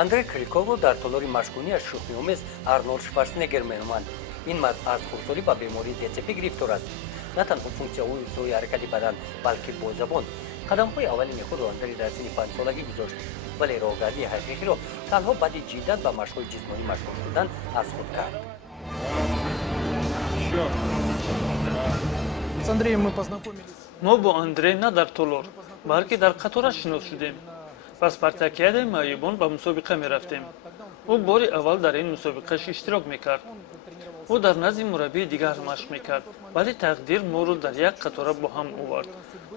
Андрей Крылков дар толори машгунияш шухмиомез Арнольд Шварцнегер меноманд. ин мард аз хурдсолӣ ба бемории детства гирифтор аст. на танҳо функсияҳои усулҳои ҳаракати бадан, балки бо забон қадамҳои аввалини худро Андрей дар синни 5 солагӣ гузошт, вале роҳгардии ҳақиқиро танҳо баъди ҷиддат ба машқҳои ҷисмонӣ машғул шудан аз худ кард. С Андреем мы познакомились. мо бо Андрей на дар толор, балки дар қатора шинос шудем. ба спартакиадаи маъюбон ба мусобиқа мерафтем. ӯ бори аввал дар ин мусобиқаш иштирок мекард. ӯ дар назди мураббии дигар машқ мекард, вале тақдир моро дар як қатора бо ҳам овард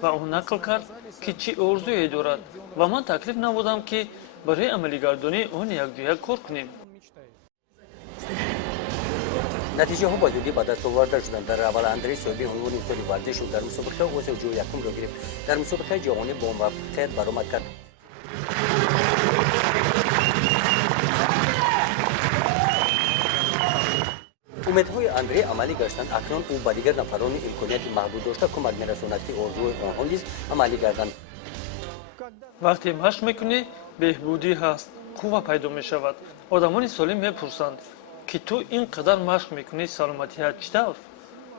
ва он нақл кард ки чӣ орзуе дорад ва ман таклиф намудам ки барои амалигардонии он якҷоя кор кунем. натиҷаҳо ба зудӣ ба даст оварда шуданд. дар аввал Андрей соҳиби унвони устоди варзиш шуд. дар мусобиқа осев ҷои якумро гирифт. дар мусобиқаи ҷаҳонӣ бо муваффақият баромад кард. умедҳои Андрей амалӣ гаштанд. акнун ӯ ба дигар нафарони имконияти маҳдуд дошта кӯмак мерасонад ки орзуҳои онҳо низ амалӣ гарданд. вақте машқ мекунӣ беҳбудӣ ҳаст, қувва пайдо мешавад. одамони солим мепурсанд ки ту ин қадар машқ мекунӣ, саломатият чӣ тавр?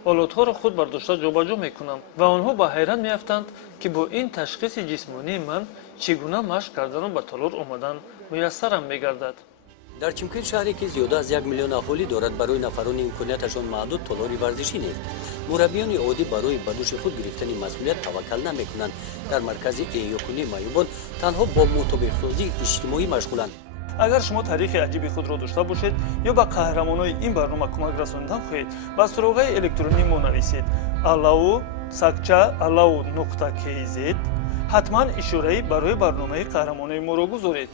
олотҳоро худ бардошта ҷобаҷо мекунам ва онҳо ба ҳайрат меафтанд ки бо ин ташхиси ҷисмонии ман чӣ гуна машқ кардану ба толор омадан муяссарам мегардад. дар Шымкент шаҳре ки зиёда аз 1 миллион аҳолӣ дорад, барои нафарони имконияташон маҳдуд толори варзишӣ нест. мураббиёни оддӣ барои ба дӯши худ гирифтани масъулият таваккал намекунанд. дар маркази эҳёкунии маъюбон танҳо бо мутобиқсозии иҷтимоӣ машғуланд. агар шумо таърихи аҷиби худро дошта бошед ё ба қаҳрамонои ин барнома кӯмак расонидан хоҳед, ба суроғаи электронӣ мо нависед allau.kz ҳатман ишораи барои барномаи қаҳрамонои моро гузоред.